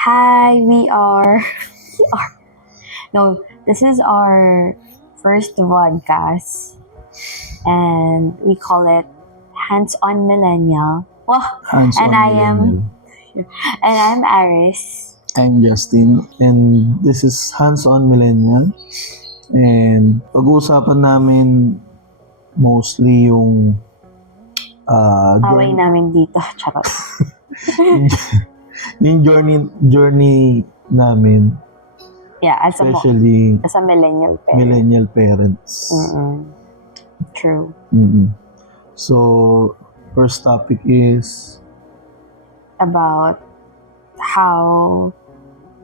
Hi, we are, no, this is our first podcast and we call it Hands on Millennial. Well, Hands and on I Millennial. and I'm Aris. I'm Justin and this is Hands on Millennial. And pag-uusapan namin mostly yung Away namin dito. Charot. yung journey namin, Yeah, as especially a millennial parent. millennial parents. True. So, first topic is About how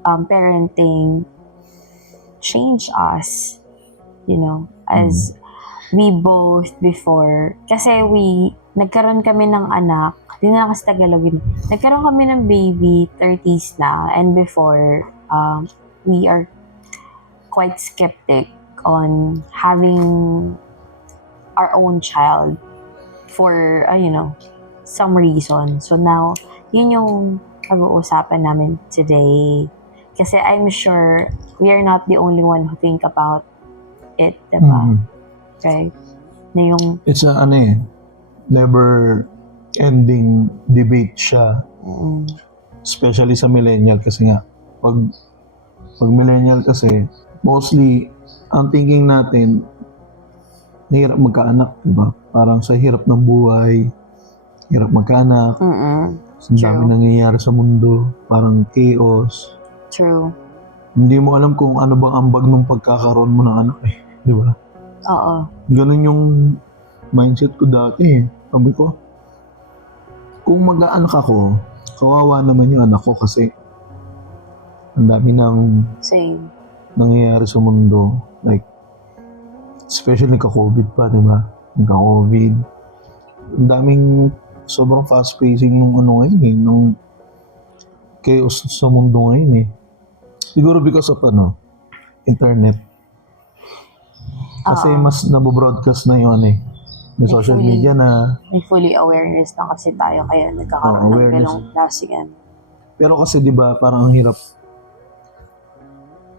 parenting changed us, as we both before, kasi nagkaroon kami ng anak, hindi na kasi Tagalogin, nagkaroon kami ng baby, 30s na, and before, we are quite skeptic on having our own child for, some reason. So now, yun yung pag-uusapan namin today. Kasi I'm sure we are not the only one who think about it, diba? Right? Na yung... It's a never ending debate siya. Especially sa millennial kasi nga, pag millennial kasi, mostly, ang thinking natin, hirap magkaanak, diba? Parang sa hirap ng buhay, hirap magkaanak, ang dami nangyayari sa mundo, parang chaos. True. Hindi mo alam kung ano bang ambag ng pagkakaroon mo ng anak di ba? Oo. Ganun yung mindset ko dati Sabi ko, kung mag-aanak ako, kawawa naman yung anak ko kasi ang dami ng nangyayari sa mundo. Like, especially nagka-COVID pa, di ba? Nagka-COVID. Ang daming sobrang fast-pacing nung ngayon nung chaos sa mundo ngayon Siguro because of internet. Kasi mas nabobroadcast na yung yung social media na... May fully awareness na kasi tayo kaya nagkakaroon ng ganong klase yan. Pero kasi di ba parang ang hirap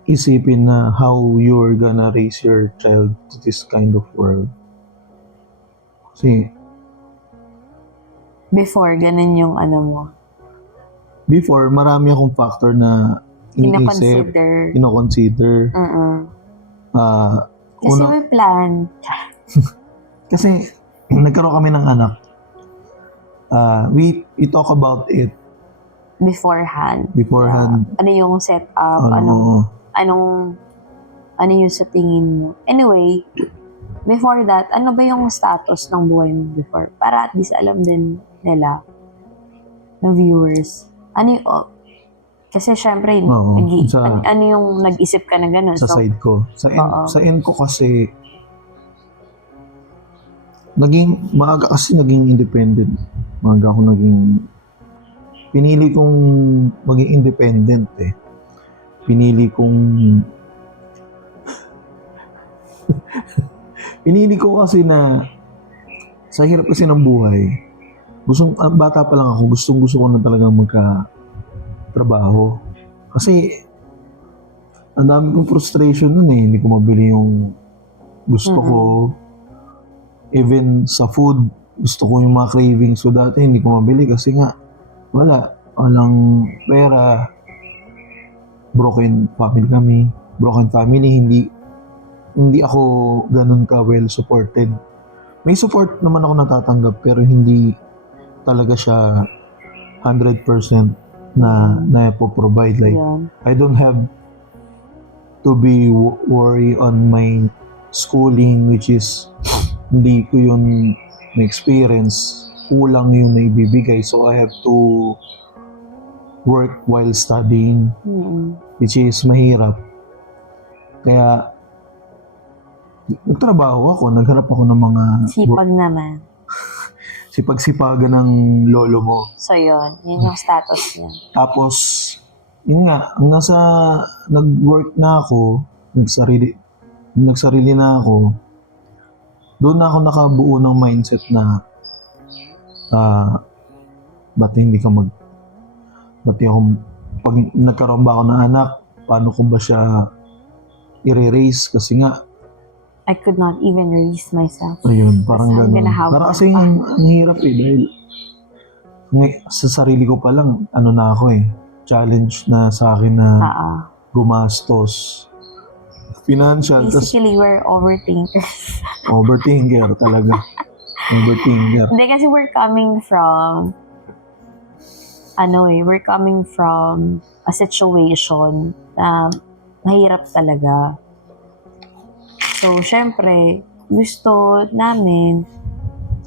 isipin na how you're gonna raise your child to this kind of world. Kasi before, ganun yung mo. Before, marami akong factor na iniisip, kinoconsider. Kasi may plan. Kasi nagkaroon kami ng anak. We talk about it beforehand. Ano yung setup? Ano yung sa tingin mo? Anyway, before that, ano ba yung status ng buhay mo before? Para at least alam din nila, ng viewers. Ano yung, kasi syempre, ano yung nag-isip ka na gano'n? Sa side ko. Sa end ko kasi, maaga kasi naging independent. Maaga ako pinili kong maging independent Pinili ko kasi na sa hirap kasi ng buhay, bata pa lang ako, gusto ko na talagang magka-trabaho. Kasi, ang dami kong frustration nun hindi ko mabili yung gusto ko. Even sa food, gusto ko yung mga cravings ko dati, hindi ko mabili kasi nga, walang pera. Broken family, hindi ako ganun ka well supported. May support naman ako natatanggap pero hindi talaga siya 100% na po-provide. Like, I don't have to be worry on my schooling, which is hindi ko yun na-experience. Kulang yung naibibigay. So, I have to work while studying, which is mahirap. Kaya, nagtrabaho ako, naghanap ako ng mga... Sipag naman. Sipag-sipagan ng lolo mo. So yun yung status niya. Tapos, yun nga, hanggang sa nag-work na ako, nagsarili na ako, doon na ako nakabuo ng mindset na ba't hindi ako pag nagkaroon ba ako ng anak, paano ko ba siya i-raise? Kasi nga, I could not even raise myself. ayun, parang I'm gano'n. gonna have Parang one kasi pa. ang hirap dahil sa sarili ko pa lang, na ako challenge na sa akin na gumastos. Financial, tas Basically, we're overthinkers. overthinker talaga. Overthinker. Hindi, kasi we're coming from a situation na mahirap talaga. So, syempre, gusto namin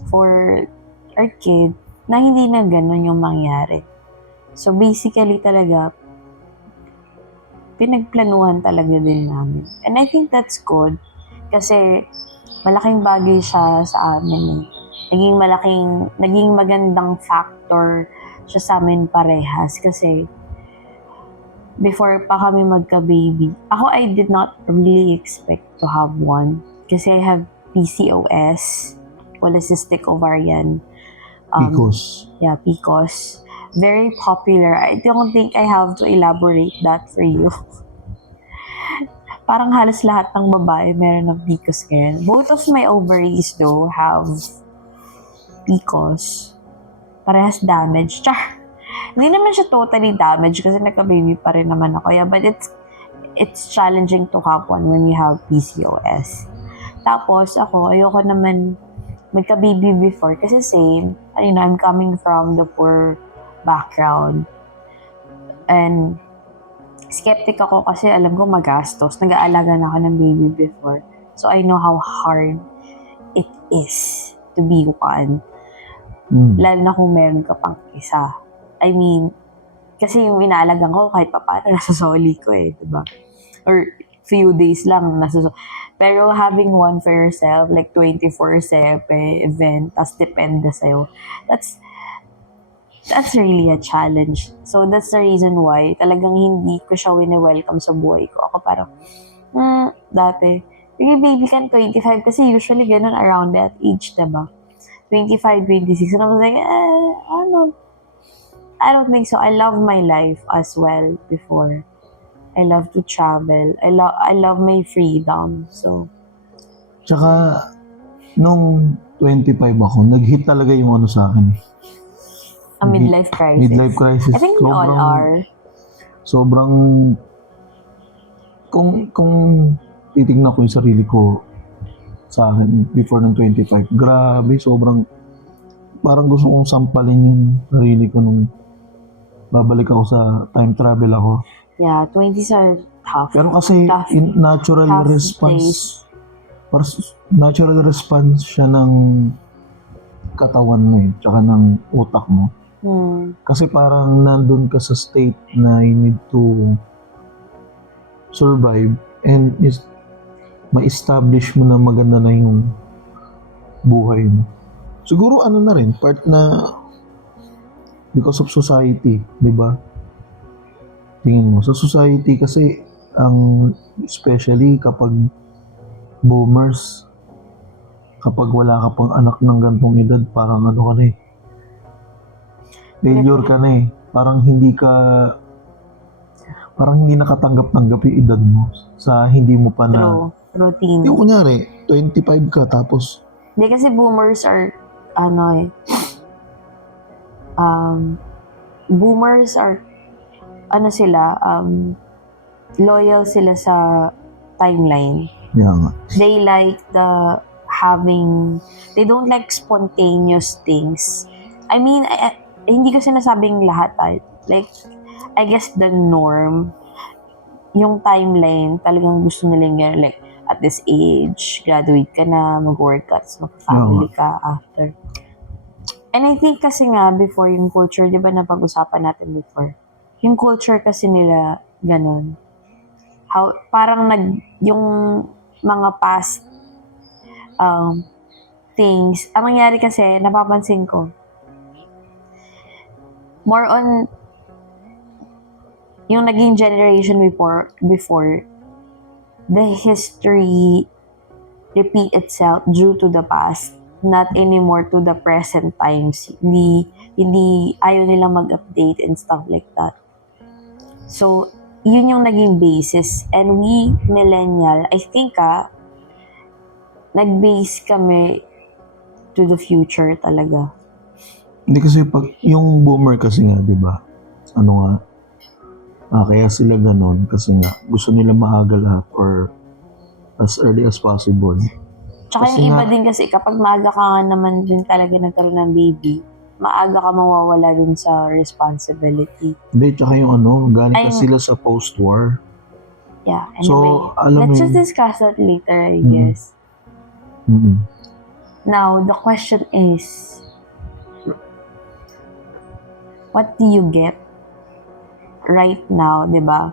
for our kid na hindi na ganun yung mangyari. So, basically talaga, pinagplanuhan talaga din namin. And I think that's good kasi malaking bagay siya sa amin. Naging magandang factor siya sa amin parehas kasi before pa kami magka-baby, I did not really expect to have one kasi I have PCOS, polycystic ovarian. Because Yeah, PCOS. Very popular. I don't think I have to elaborate that for you. Parang halos lahat ng babae meron ng PCOS ngayon. Both of my ovaries though have PCOS. Parehas damaged. Char! Hindi naman siya totally damaged kasi nagka-baby pa rin naman ako. Yeah, but it's challenging to have one when you have PCOS. Tapos ako, ayoko naman magka-baby before kasi same, I'm coming from the poor background. And skeptic ako kasi alam ko magastos. Nag-aalaga na ako ng baby before. So I know how hard it is to be one. Lalo na kung meron ka pang isa. I mean, kasi yung inaalagang ko kahit pa paano nasa soli ko diba? Or few days lang nasa pero having one for yourself, like 24/7 event, tas depende sa'yo, that's really a challenge. So that's the reason why talagang hindi ko siya wini-welcome sa buhay ko. Ako parang, dati, baby ka 25 kasi usually ganun around that age, diba? 25, 26, and I was like, I don't think so. I love my life as well before. I love to travel. I love my freedom. So, tsaka, nung 25 ako, nag-hit talaga yung sa akin. a midlife crisis. Midlife crisis. I think we all are. Sobrang, kung titignan ko yung sarili ko sa akin before ng 25, grabe, sobrang, parang gusto kong sampalin yung sarili ko nung babalik ako sa time travel ako. Yeah, 20s are tough. Pero kasi natural response, natural response siya ng katawan mo tsaka ng utak mo. Kasi parang nandun ka sa state na you need to survive and ma-establish mo na maganda na yung buhay mo. Siguro na rin, part na because of society, di ba? Tingin mo, sa society kasi, especially kapag boomers, kapag wala ka pang anak ng gantong edad, parang ka na failure ka na Parang hindi nakatanggap-tanggap yung edad mo sa hindi mo pa na routine. Yung kunyari, 25 ka tapos hindi kasi boomers are boomers are loyal sila sa timeline. Yeah nga. They like they don't like spontaneous things. I mean, hindi ko sinasabing lahat. Like, I guess the norm, yung timeline, talagang gusto nila yung like, at this age, graduate ka na, mag-work ka, mag-family ka after. And I think kasi nga, before yung culture, di ba napag-usapan natin before, yung culture kasi nila, ganun. Parang yung mga past things, ang nangyari kasi, napapansin ko, more on, yung naging generation before, the history repeat itself due to the past, not anymore to the present times. Hindi ayaw nilang mag-update and stuff like that. So, yun yung naging basis. And we, millennial, I think nag-base kami to the future talaga. Hindi kasi pag, yung boomer kasi nga, di ba? Ano nga, kaya sila ganon kasi nga gusto nila maaga lahat or as early as possible. Tsaka Kasi yung iba nga- din kasi kapag maaga ka nga naman din talaga nagkaroon ng baby, maaga ka mawawala din sa responsibility. Hindi, tsaka yung galing Ay, kasi sila sa post-war. Yeah, So, anyway. alam mo Let's just yun. discuss that later, I Mm. guess. Mm. Now, the question is, what do you get right now, di ba?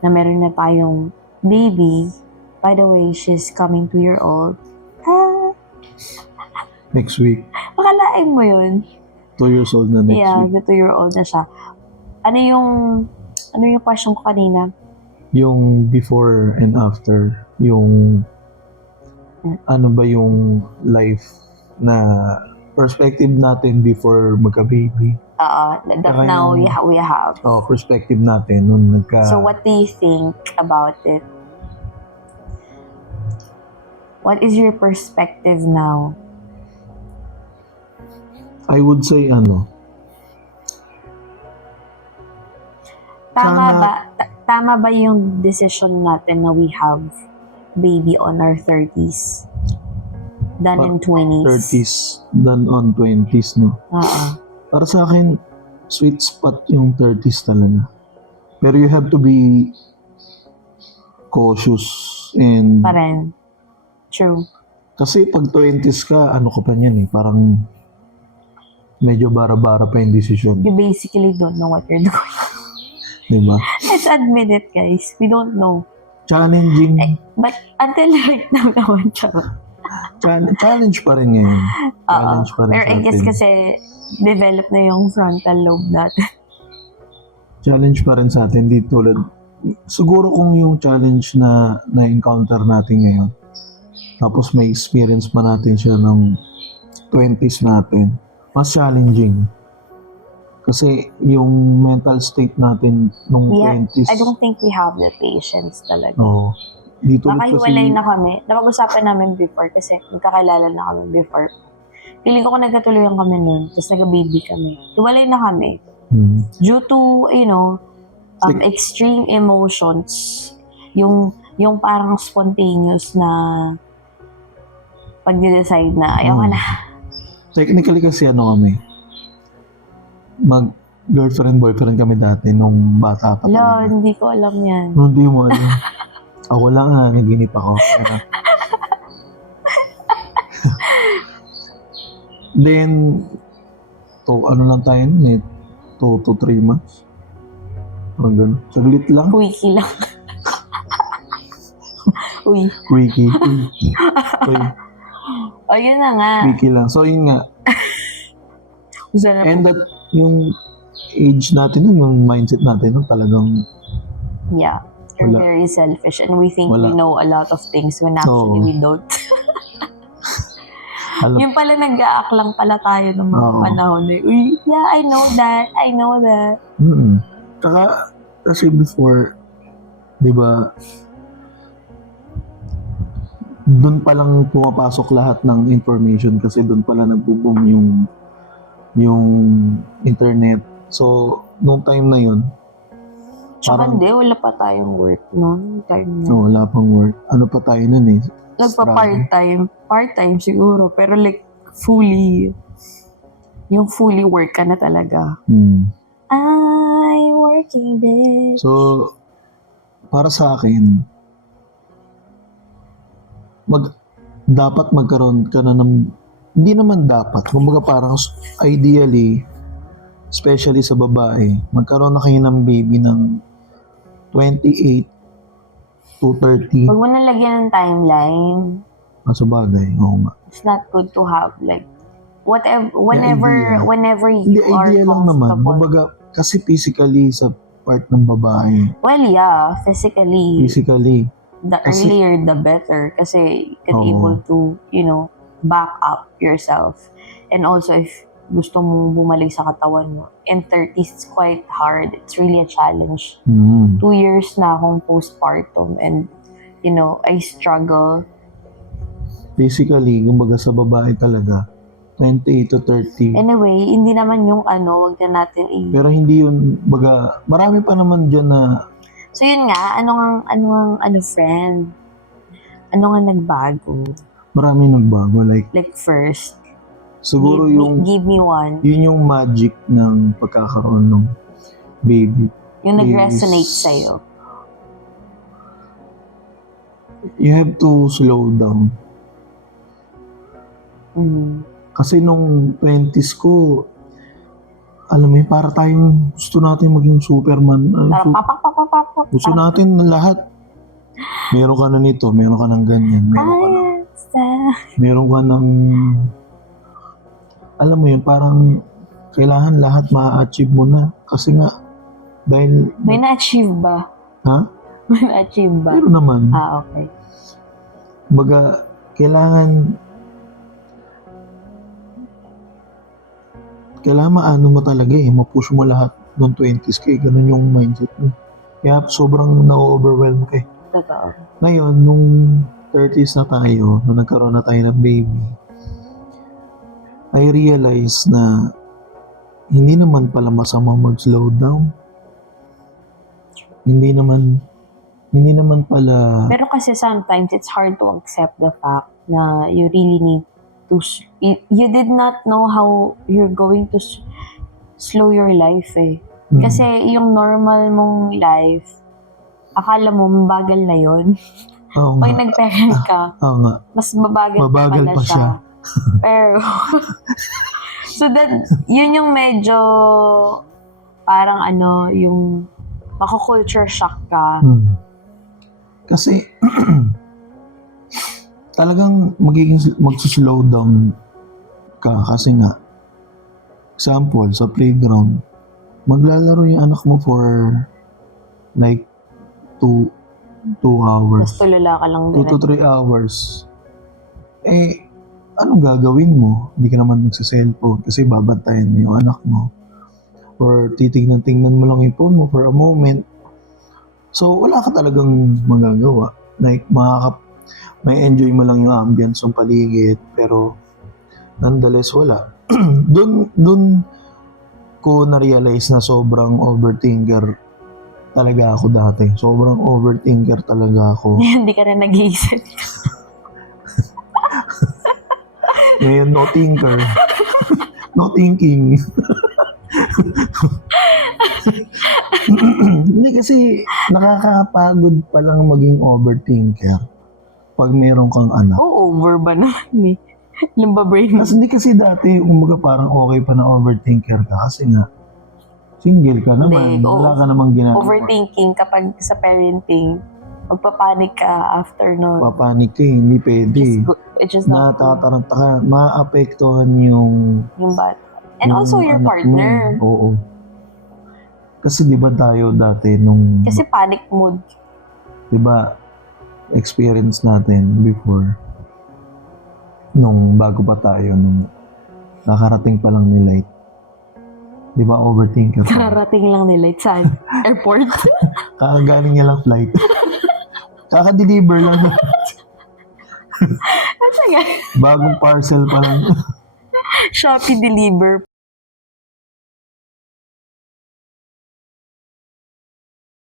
Na meron na tayong baby. By the way, she's coming 2-year-old. Next week, Makalain mo yun. 2 years old na next Yeah, week. the 2-year-old na siya. Ano yung question ko kanina? Yung before and after, yung ano ba yung life na perspective natin before magka-baby. That Saka now yung- we have. Perspective natin nung nagka... So, what do you think about it? What is your perspective now? I would say Sana- Tama ba yung decision natin na we have baby on our 30s than in 20s? 30s than on 20s, no? Para sa akin, sweet spot yung 30s talaga. Pero you have to be cautious and... Pa rin. True. Kasi pag 20s ka, ano ka pa niyan parang medyo bara-bara pa yung decision. You basically don't know what you're doing. Diba? Let's admit it, guys. We don't know. Challenging. But until right now naman, charot. Challenge pa rin ngayon. Challenge pa rin Pero sa I guess atin. kasi develop na yung frontal lobe natin. Challenge pa rin sa atin. Di tulad. Siguro kung yung challenge na na-encounter natin ngayon, tapos may experience pa natin siya ng 20s natin, mas challenging. Kasi yung mental state natin nung 20s. I don't think we have the patience talaga. Oo. Dito Nakahiwalay na kami. Napag-usapan namin before kasi magkakilala na kami before. Feeling ko kung nagkatuloyan kami nun, tapos nag-baby kami. Hiwalay na kami. Due to, extreme emotions. Yung parang spontaneous na pag-decide na ayaw ka na. Technically kasi kami, mag-girlfriend-boyfriend kami dati nung bata pa. Wala, hindi ko alam yan. Hindi mo alam. Ako lang naginip ako. Then, ano lang tayo nun 2 to 3 months. Parang ganun. Saglit lang. Quickie lang. Uy. Quickie. Uy. O, yun na nga. Quickie lang. So, yun nga. Sana And that, yung age natin nun, yung mindset natin nun, talagang yeah. We're Wala. very selfish and we think Wala. we know a lot of things when actually Oo. we don't. alam, Yung pala nag-aak lang pala tayo ng mga Oo. panahon eh. Uy, yeah, I know that. Kasi before, di ba, doon pa lang pumapasok lahat ng information kasi doon pala nagbo-boom yung internet. So, nung time na yun, Tsaka parang- hindi, wala pa tayong work noon. wala pang work. Ano pa tayo nun Part-time siguro, pero like yung fully work ka na talaga. I'm working, bitch. So, para sa akin, dapat magkaroon ka na ng, hindi naman dapat, kumbaga parang ideally, especially sa babae, magkaroon na kayo ng baby ng 28 to 30. Huwag mo na lagyan ng timeline. Sa bagay, oo nga. It's not good to have like idea. whenever Hindi, you are idea lang naman. comfortable. Kumbaga, kasi physically sa part ng babae, Well, yeah, physically, the Kasi- earlier the better kasi you can Oo. able to, back up yourself. And also if gusto mong bumalik sa katawan mo. In 30s, it's quite hard. It's really a challenge. Mm. 2 years na akong postpartum and, you know, I struggle. Basically, kumbaga sa babae talaga, 28 to 30. Anyway, hindi naman yung wag na natin Pero hindi yun, baga, marami pa naman dyan na, So yun nga, ano friend? Ano nga nagbago? marami nagbago. Like, Like first, siguro give me one. yun yung magic ng pagkakaroon ng baby. Yung nag-resonate Is- sa'yo. You have to slow down. Mm. Kasi nung 20s ko, alam mo yun, para tayong gusto natin maging Superman. Parang papak. Gusto natin na lahat. Meron ka na nito, meron ka ng ganyan, meron ka ng, alam mo yun, parang kailangan lahat ma-achieve mo na. Kasi nga, dahil, May na-achieve ba? ha? May na-achieve ba? Meron naman. Okay. Baga, kailangan maano mo talaga ma-push mo lahat noong 20s kaya ganun yung mindset mo. Kaya sobrang na-overwhelm ka eh. Totoo. Ngayon, nung 30s na tayo, nung nagkaroon na tayo ng baby, I realized na hindi naman pala masama mag-slow down. Hindi naman pala, Pero kasi sometimes it's hard to accept the fact na you really need to you did not know how you're going to slow your life eh. Kasi yung normal mong life, akala mo mabagal na yun. oo Pag nga, nag-parent ka, oo nga, mas mabagal mabagal pala pa siya. Pero, so that, yun yung medyo, parang yung mako-culture shock ka. Kasi, talagang magsuslow down ka kasi nga, example, sa playground, maglalaro yung anak mo for like 2 hours. Tapos tulala ka lang 2 to 3 hours. Eh, anong gagawin mo? Hindi ka naman magsa-cellphone kasi babantayan mo yung anak mo. Or titignan-tingnan mo lang yung phone mo for a moment. So, wala ka talagang magagawa. Like, may enjoy mo lang yung ambience ng paligid, pero nonetheless, wala. Dun ko na-realize na sobrang overthinker talaga ako dati. Sobrang overthinker talaga ako. Hindi ka na nag-iisip. Ngayon, no thinker. No thinking. Hindi kasi nakakapagod palang maging overthinker pag meron kang anak. Over ba naman eh? Lumbabrain mo. Kasi dati, umaga parang okay pa na overthinker ka kasi nga, single ka naman, Hindi, wala ka namang ginagawa. Overthinking kapag sa parenting, magpapanik ka after nun. Papanik ka hindi pwede. Which is not good. Natataranta ka, maapektuhan yung Yung bata. And yung also your anak partner. mo. Oo. Kasi di ba tayo dati nung, Kasi panic mood. di ba, experience natin before, nung bago pa tayo, nung nakarating pa lang ni Light. Di ba, overthinker ka? Kararating lang nila sa airport. Kakagaling niya lang flight. Kaka-deliver lang. Ano nga? Bagong parcel pa lang. Shopee deliver